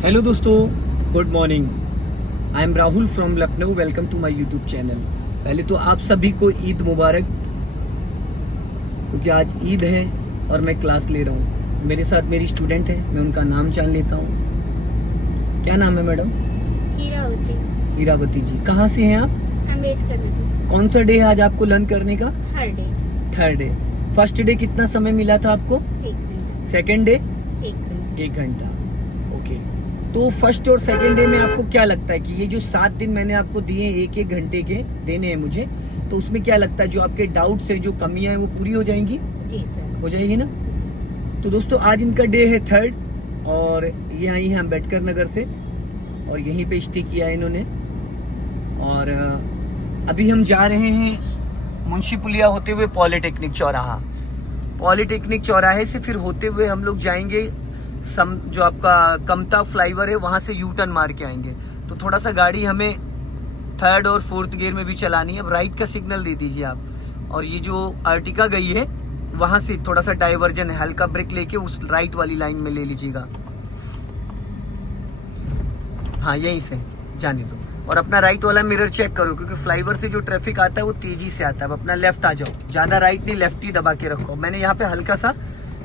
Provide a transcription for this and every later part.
Hello दोस्तों, good morning. I am Rahul from Lucknow. Welcome to my YouTube channel. पहले तो आप सभी को ईद मुबारक, क्योंकि आज ईद है और मैं क्लास ले रहा हूँ। मेरे साथ मेरी स्टूडेंट है, मैं उनका नाम जान लेता हूँ। क्या नाम है मैडम? हीरावती। हीरावती जी, कहाँ से हैं आप? अम्बेडकर नगर। कौन सा डे है आज आपको लर्न करने का? Third day. फर्स्ट डे कितना समय मिला था आपको? 1 घंटा। सेकेंड डे 1 घंटा। 1 घंटा। ओके, तो फर्स्ट और सेकेंड डे में आपको क्या लगता है कि ये जो 7 दिन मैंने आपको दिए 1-1 घंटे के देने हैं मुझे, तो उसमें क्या लगता है जो आपके डाउट्स है, जो कमियां हैं, वो पूरी हो जाएंगी? जी सर। हो जाएगी ना? तो दोस्तों आज इनका डे है थर्ड और ये आई है अम्बेडकर नगर से और यहीं पे स्टे किया है इन्होंने। और अभी हम जा रहे हैं मुंशी पुलिया होते हुए पॉलिटेक्निक चौराहा। पॉलिटेक्निक चौराहे से फिर होते हुए हम लोग जाएंगे जो आपका कमता फ्लाईओवर है, वहां से यू टर्न मार के आएंगे। तो थोड़ा सा गाड़ी हमें थर्ड और फोर्थ गियर में भी चलानी है। अब राइट का सिग्नल दे दीजिए आप। और ये जो अर्टिका गई है वहां से थोड़ा सा डाइवर्जन है, हल्का ब्रेक लेके उस राइट वाली लाइन में ले लीजिएगा। हाँ, यहीं से जाने दो और अपना राइट वाला मिरर चेक करो, क्योंकि फ्लाईओवर से जो ट्रैफिक आता है वो तेजी से आता है। अब अपना लेफ्ट आ जाओ, ज्यादा राइट नहीं, लेफ्ट ही दबा के रखो। मैंने यहाँ पे हल्का सा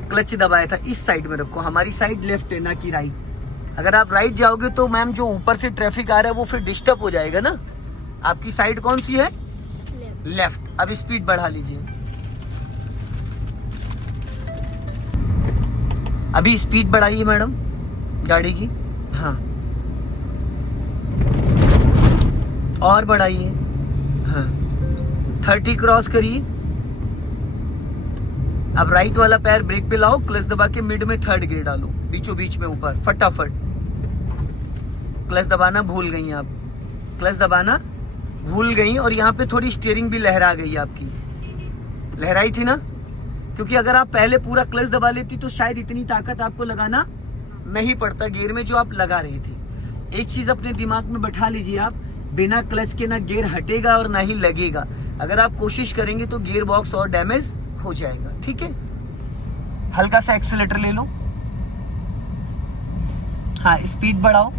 क्लच दबाया था, इस साइड में रखो। हमारी साइड लेफ्ट है ना कि राइट। अगर आप राइट जाओगे तो मैम जो ऊपर से ट्रैफिक आ रहा है वो फिर डिस्टर्ब हो जाएगा ना। आपकी साइड कौन सी है? लेफ्ट। अब स्पीड बढ़ा लीजिए। अभी स्पीड बढ़ाइए मैडम गाड़ी की। हाँ, और बढ़ाइए। हाँ, 30 क्रॉस करिए। अब राइट वाला पैर ब्रेक पे लाओ, क्लच दबा के मिड में थर्ड गियर डालो, बीचों बीच में ऊपर फटाफट। क्लच दबाना भूल गई आप, क्लच दबाना भूल गई। और यहाँ पे थोड़ी स्टीयरिंग भी लहरा गई आपकी, लहराई थी ना, क्योंकि अगर आप पहले पूरा क्लच दबा लेती तो शायद इतनी ताकत आपको लगाना नहीं पड़ता गियर में जो आप लगा रही थी। एक चीज अपने दिमाग में बैठा लीजिए आप, बिना क्लच के ना गियर हटेगा और ना ही लगेगा। अगर आप कोशिश करेंगे तो गियर बॉक्स और डैमेज हो जाएगा। ठीक है, हल्का सा एक्सीलेटर ले लो। हाँ, स्पीड बढ़ाओ।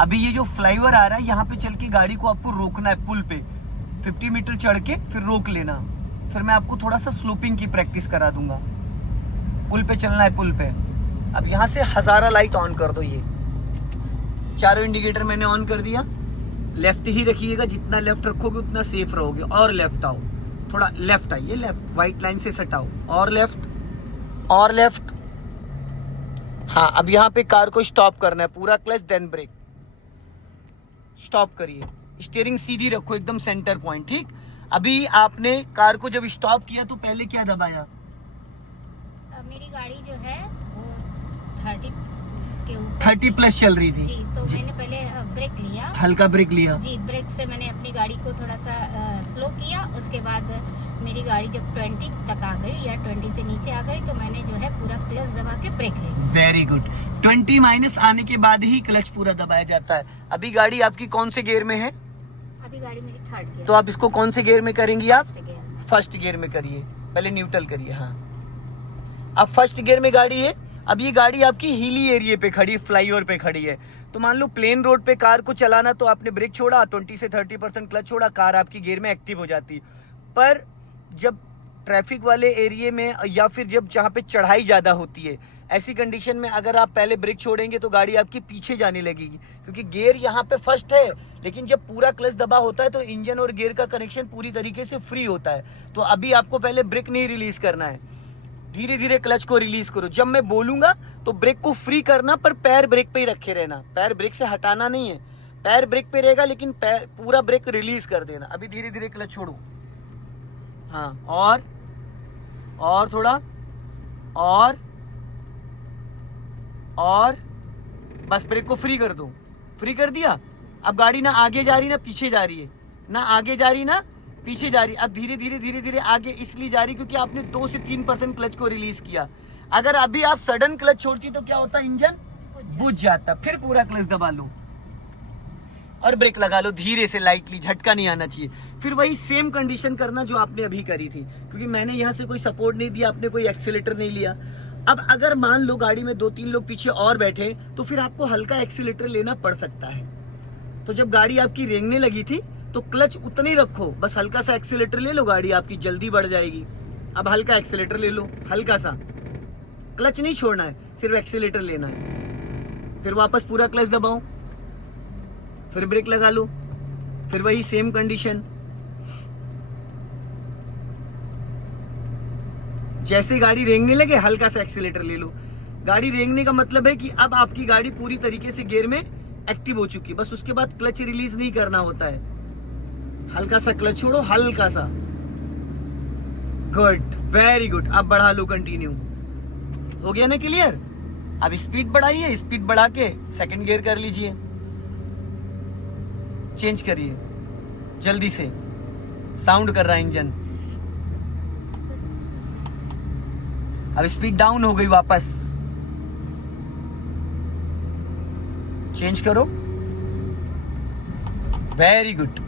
अभी ये जो फ्लाईओवर आ रहा है यहाँ पे चल के गाड़ी को आपको रोकना है, पुल पे 50 मीटर चढ़ के फिर रोक लेना। फिर मैं आपको थोड़ा सा स्लोपिंग की प्रैक्टिस करा दूंगा। पुल पे चलना है, पुल पे। अब यहाँ से हजारा लाइट ऑन कर दो। ये चारों इंडिकेटर मैंने ऑन कर दिया। लेफ्ट ही रखिएगा, जितना लेफ्ट रखोगे उतना सेफ रहोगे। और लेफ्ट आओ, थोड़ा लेफ्ट आइए, लेफ्ट व्हाइट लाइन से सटाओ। और लेफ्ट, और लेफ्ट। हाँ, अब यहाँ पे कार को स्टॉप करना है, पूरा क्लच देन ब्रेक। स्टॉप करिए, स्टीयरिंग सीधी रखो एकदम सेंटर पॉइंट। ठीक, अभी आपने कार को जब स्टॉप किया तो पहले क्या दबाया? मेरी गाड़ी जो है वो 30 के ऊपर 30 प्लस चल रही थी जी, तो जी। मैंने पहले ब्रेक लिया, हल्का ब्रेक लिया जी। ब्रेक से मैंने अपनी गाड़ी को थोड़ा सा स्लो किया। उसके बाद मेरी गाड़ी जब 20 तक आ गई या 20 से नीचे आ गई तो मैंने जो है पूरा क्लच दबा के ब्रेक ले लिया। Very good. 20 माइनस आने के बाद ही क्लच पूरा दबाया जाता है। अभी गाड़ी आपकी कौन से गियर में है? अभी गाड़ी मेरी थर्ड गियर। तो आप इसको कौन से गियर में करेंगी? आप गियर। फर्स्ट गियर में करिए, पहले न्यूट्रल करिए। हाँ, अब फर्स्ट गियर में गाड़ी है। अब ये गाड़ी आपकी हिली एरिया पे खड़ी, फ्लाईओवर पे खड़ी है। तो मान लो प्लेन रोड पे कार को चलाना, तो आपने ब्रेक छोड़ा, 20 से 30% क्लच छोड़ा, कार आपकी गियर में एक्टिव हो जाती। पर जब ट्रैफिक वाले एरिया में या फिर जब जहाँ पे चढ़ाई ज्यादा होती है, ऐसी कंडीशन में अगर आप पहले ब्रेक छोड़ेंगे तो गाड़ी आपकी पीछे जाने लगेगी, क्योंकि गियर यहाँ पे फर्स्ट है। लेकिन जब पूरा क्लच दबा होता है तो इंजन और गियर का कनेक्शन पूरी तरीके से फ्री होता है। तो अभी आपको पहले ब्रेक नहीं रिलीज करना है, धीरे धीरे क्लच को रिलीज करो। जब मैं बोलूंगा तो ब्रेक को फ्री करना, पर पैर ब्रेक पे ही रखे रहना। पैर ब्रेक से हटाना नहीं है, पैर ब्रेक पे रहेगा लेकिन पैर पूरा ब्रेक रिलीज कर देना। अभी धीरे धीरे क्लच छोड़ो। हाँ, और थोड़ा, और बस ब्रेक को फ्री कर दो। फ्री कर दिया। अब गाड़ी ना आगे जा रही ना पीछे जा रही है, ना आगे जा रही ना पीछे जा रही। अब धीरे धीरे आगे इसलिए जा रही क्योंकि आपने 2 से 3% क्लच को रिलीज किया। अगर अभी आप सडन क्लच छोड़ती तो क्या होता? इंजन बुझ जाता। फिर पूरा क्लच दबा लो और ब्रेक लगा लो धीरे से, लाइटली, झटका नहीं आना चाहिए। फिर वही सेम कंडीशन करना जो आपने अभी करी थी, क्योंकि मैंने यहाँ से कोई सपोर्ट नहीं दिया, आपने कोई एक्सीलेटर नहीं लिया। अब अगर मान लो गाड़ी में 2-3 लोग पीछे और बैठे तो फिर आपको हल्का एक्सीलेटर लेना पड़ सकता है। तो जब गाड़ी आपकी रेंगने लगी थी तो क्लच उतनी रखो, बस हल्का सा एक्सीलेटर ले लो, गाड़ी आपकी जल्दी बढ़ जाएगी। अब हल्का एक्सीलेटर ले लो, हल्का सा, क्लच नहीं छोड़ना है, सिर्फ एक्सीलेटर लेना है। फिर वापस पूरा क्लच दबाओ, फिर ब्रेक लगा लो, फिर वही सेम कंडीशन। जैसे गाड़ी रेंगने लगे हल्का सा एक्सीलेटर ले लो। गाड़ी रेंगने का मतलब है कि अब आपकी गाड़ी पूरी तरीके से गियर में एक्टिव हो चुकी है, बस उसके बाद क्लच रिलीज नहीं करना होता है। हल्का सा क्लच छोड़ो, हल्का सा, गुड, वेरी गुड। अब बढ़ा लो, कंटिन्यू। हो गया ना क्लियर? अब स्पीड बढ़ाइए, स्पीड बढ़ा के सेकंड गियर कर लीजिए, चेंज करिए जल्दी से, साउंड कर रहा है इंजन। अब स्पीड डाउन हो गई, वापस चेंज करो, वेरी गुड।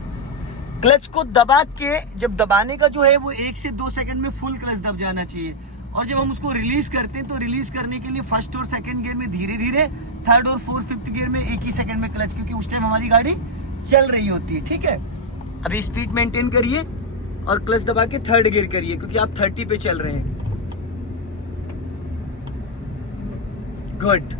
क्लच को दबा के, जब दबाने का जो है वो 1 से 2 सेकंड में फुल क्लच दब जाना चाहिए, और जब हम उसको रिलीज करते हैं तो रिलीज करने के लिए फर्स्ट और सेकंड गियर में धीरे धीरे, थर्ड और फोर्थ फिफ्थ गियर में 1 ही सेकंड में क्लच, क्योंकि उस टाइम हमारी गाड़ी चल रही होती है। ठीक है, अभी स्पीड मेंटेन करिए और क्लच दबा के थर्ड गियर करिए, क्योंकि आप 30 पे चल रहे हैं। गुड।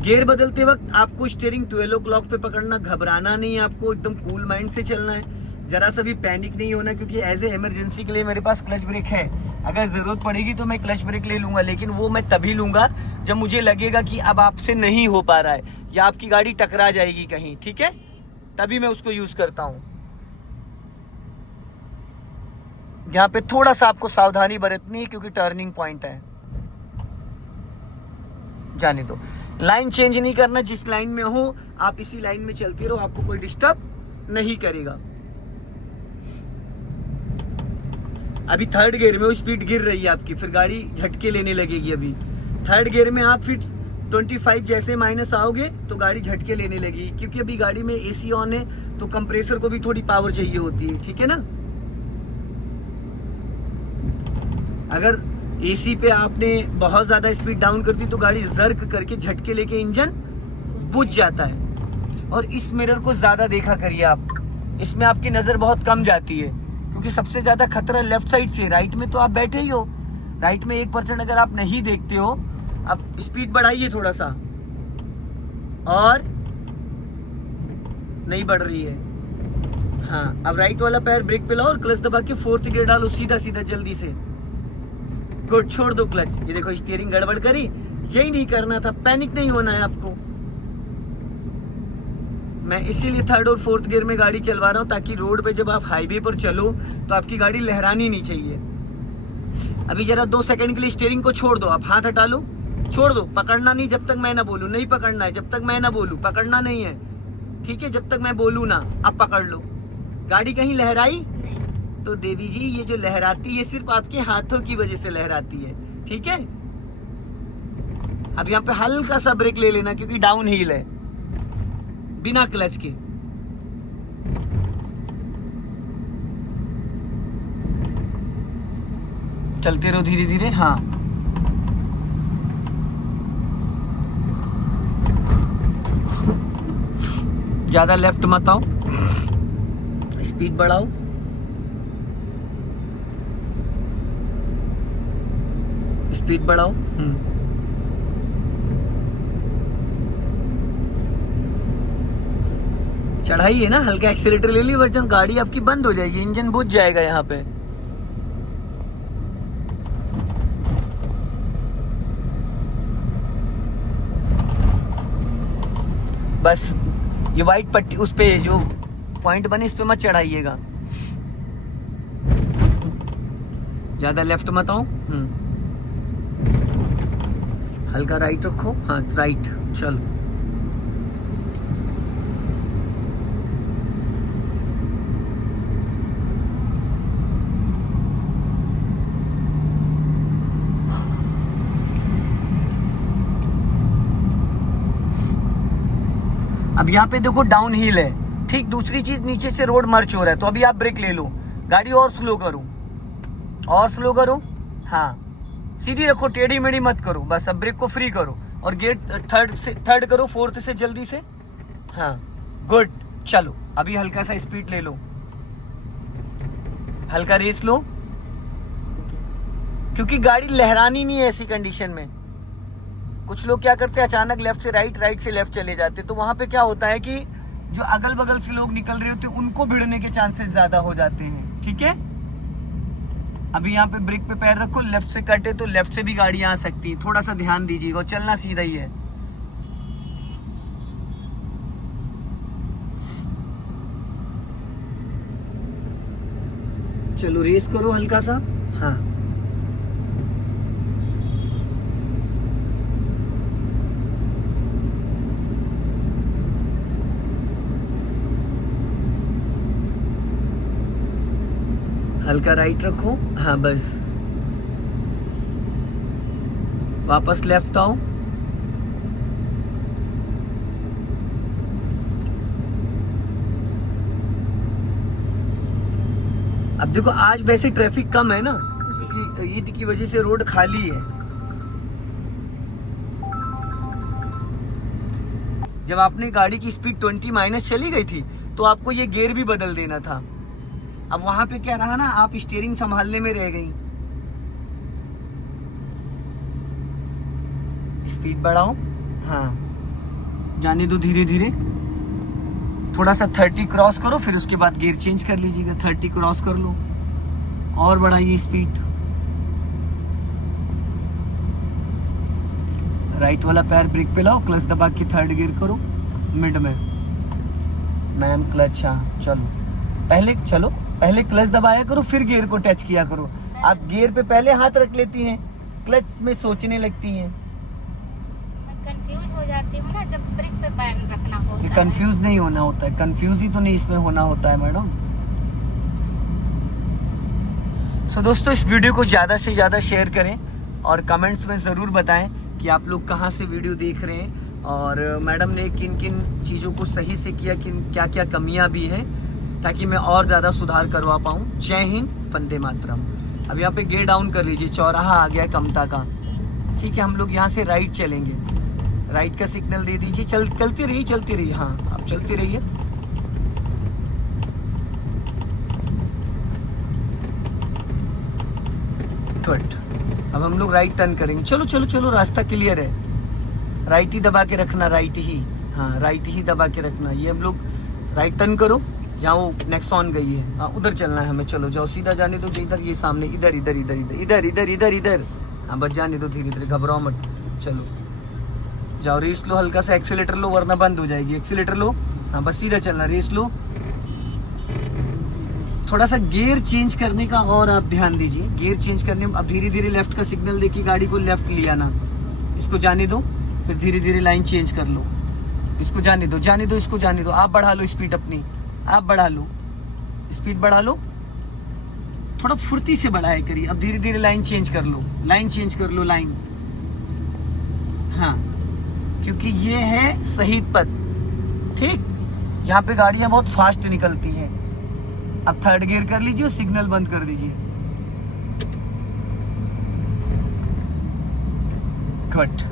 गियर बदलते वक्त आपको स्टीयरिंग 12 o'clock पे पकड़ना, घबराना नहीं है, आपको एकदम कूल माइंड से चलना है, जरा सा भी पैनिक नहीं होना, क्योंकि एज ए इमरजेंसी के लिए मेरे पास क्लच ब्रेक है। अगर जरूरत पड़ेगी तो मैं क्लच ब्रेक ले लूंगा, लेकिन वो मैं तभी लूंगा जब मुझे लगेगा कि अब आपसे नहीं हो पा रहा है या आपकी गाड़ी टकरा जाएगी कहीं, ठीक है, तभी मैं उसको यूज करता हूं। यहाँ पे थोड़ा सा आपको सावधानी बरतनी है, क्योंकि टर्निंग पॉइंट है। जाने दो, लाइन चेंज नहीं करना, जिस लाइन में हो आप इसी लाइन में चलते रहो, आपको कोई डिस्टर्ब नहीं करेगा। अभी थर्ड गियर में वो स्पीड गिर रही है आपकी, फिर गाड़ी झटके लेने लगेगी। अभी थर्ड गियर में आप फिर 25 जैसे माइनस आओगे तो गाड़ी झटके लेने लगेगी, क्योंकि अभी गाड़ी में एसी ऑन है तो कंप्रेसर को भी थोड़ी पावर चाहिए होती है, ठीक है ना। अगर एसी पे आपने बहुत ज्यादा स्पीड डाउन कर दी तो गाड़ी जर्क करके झटके लेके इंजन बुझ जाता है। और इस मिरर को ज्यादा देखा करिए आप, इसमें आपकी नजर बहुत कम जाती है, क्योंकि सबसे ज्यादा खतरा लेफ्ट साइड से। राइट में तो आप बैठे ही हो, राइट में 1% अगर आप नहीं देखते हो। अब स्पीड बढ़ाइए थोड़ा सा, और नहीं बढ़ रही है। हाँ, अब राइट वाला पैर ब्रेक पे लाओ और क्लच दबा के फोर्थ गियर डालो, सीधा सीधा जल्दी से। गुड, छोड़ दो क्लच। ये देखो स्टीयरिंग गड़बड़ करी, यही नहीं करना था, पैनिक नहीं होना है आपको। मैं इसीलिए थर्ड और फोर्थ गियर में गाड़ी चलवा रहा हूँ, ताकि रोड पे जब आप हाईवे पर चलो तो आपकी गाड़ी लहरानी नहीं चाहिए। अभी जरा 2 सेकंड के लिए स्टीयरिंग को छोड़ दो, आप हाथ हटा लो, छोड़ दो, पकड़ना नहीं जब तक मैं ना बोलूं, नहीं पकड़ना है जब तक मैं ना बोलूं, पकड़ना नहीं है, ठीक है, जब तक मैं बोलूं ना। अब पकड़ लो। गाड़ी कहीं लहराई तो देवी जी, ये जो लहराती है सिर्फ आपके हाथों की वजह से लहराती है, ठीक है। अब यहाँ पे हल्का सा ब्रेक ले लेना, क्योंकि डाउन हिल है, बिना क्लच के। चलते रहो धीरे धीरे। हाँ, ज्यादा लेफ्ट मत आओ, स्पीड बढ़ाओ। स्पीड बढ़ाओ। चढ़ाई है ना, हल्का एक्सीलेटर ले ली, वर्जन गाड़ी आपकी बंद हो जाएगी, इंजन बुझ जाएगा यहाँ पे। बस ये वाइट पट्टी, उस पे जो पॉइंट बने इस पे मत चढ़ाइएगा, ज्यादा लेफ्ट मत आओ। हल्का राइट रखो। हाँ, राइट, चलो। अब यहाँ पे देखो डाउन हिल है, ठीक। दूसरी चीज, नीचे से रोड मर्च हो रहा है, तो अभी आप ब्रेक ले लो, गाड़ी और स्लो करो, और स्लो करो। हाँ, सीधी रखो, टेढ़ी मेढ़ी मत करो, बस अब ब्रेक को फ्री करो और गेट थर्ड करो, फोर्थ से जल्दी से। हाँ गुड, चलो अभी हल्का सा स्पीड ले लो, हल्का रेस लो, क्योंकि गाड़ी लहरानी नहीं है ऐसी कंडीशन में। कुछ लोग क्या करते हैं, अचानक लेफ्ट से राइट, राइट से लेफ्ट चले जाते, तो वहां पे क्या होता है कि जो अगल बगल से लोग निकल रहे होते हैं उनको भिड़ने के चांसेस ज्यादा हो जाते हैं। ठीक है, अभी यहाँ पे ब्रेक पे पैर रखो, लेफ्ट से कटे तो लेफ्ट से भी गाड़ी आ सकती है, थोड़ा सा ध्यान दीजिएगा और चलना सीधा ही है। चलो रेस करो हल्का सा। हाँ हल्का राइट रखो, हाँ बस, वापस लेफ्ट आओ, अब देखो आज वैसे ट्रैफिक कम है ना, क्योंकि ईद की वजह से रोड खाली है। जब आपने गाड़ी की स्पीड 20 माइनस चली गई थी तो आपको ये गियर भी बदल देना था। अब वहां पे क्या रहा ना, आप स्टीयरिंग संभालने में रह गई। स्पीड बढ़ाओ, हाँ जाने दो धीरे धीरे, थोड़ा सा 30 क्रॉस करो, फिर उसके बाद गियर चेंज कर लीजिएगा। 30 क्रॉस कर लो और बढ़ाइए स्पीड। राइट वाला पैर ब्रेक पे लाओ, क्लच दबा के थर्ड गियर करो, मिड में मैम क्लच। हाँ चलो पहले क्लच दबाया करो, फिर गियर को टच किया करो। आप गियर पे पहले हाथ रख लेती हैं, क्लच में सोचने लगती हैं। मैं कंफ्यूज हो जाती हूँ ना जब ब्रेक पे पैर रखना होता है। कंफ्यूज नहीं होना होता है, कंफ्यूज ही तो नहीं इसमें होना होता है मैडम। सो दोस्तों इस वीडियो को ज़्यादा से ज़्यादा शेयर करें और कमेंट्स में ज़रूर बताएं कि आप लोग कहाँ से वीडियो देख रहे हैं और मैडम ने किन किन चीज़ों को सही से किया, किन क्या क्या कमियाँ भी हैं, ताकि मैं और ज़्यादा सुधार करवा पाऊँ। जय हिंद, वंदे मातरम। अब यहाँ पे गेयर डाउन कर लीजिए, चौराहा आ गया कमता का। ठीक है, हम लोग यहाँ से राइट चलेंगे, राइट का सिग्नल दे दीजिए। चलती रहिए, हाँ आप चलती रहिए। गुड, अब हम लोग राइट टर्न करेंगे। चलो रास्ता क्लियर है। राइट ही दबा के रखना, राइट ही, हाँ राइट ही दबा के रखना। ये हम लोग राइट टर्न करो, जहाँ वो नेक्सॉन गई है, हाँ उधर चलना है हमें। चलो जाओ, सीधा जाने दो, इधर ये सामने, इधर। हाँ बस जाने दो धीरे धीरे, घबराओ मत। चलो जाओ, रेस लो, हल्का सा एक्सीलेटर लो वरना बंद हो जाएगी। एक्सीलेटर लो, हाँ बस सीधा चलना, रेस लो। थोड़ा सा गियर चेंज करने का और आप ध्यान दीजिए, गियर चेंज करने में अब धीरे धीरे लेफ्ट का सिग्नल देखिए, गाड़ी को लेफ्ट लिया ना, इसको जाने दो, फिर धीरे धीरे लाइन चेंज कर लो। इसको जाने दो, इसको जाने दो। आप बढ़ा लो स्पीड अपनी, आप बढ़ा लो स्पीड, बढ़ा लो, थोड़ा फुर्ती से बढ़ाया करिए। अब धीरे धीरे लाइन चेंज कर लो, लाइन। हाँ क्योंकि ये है शहीद पथ, ठीक, यहाँ पे गाड़ियां बहुत फास्ट निकलती हैं। अब थर्ड गियर कर लीजिए और सिग्नल बंद कर दीजिए। कट।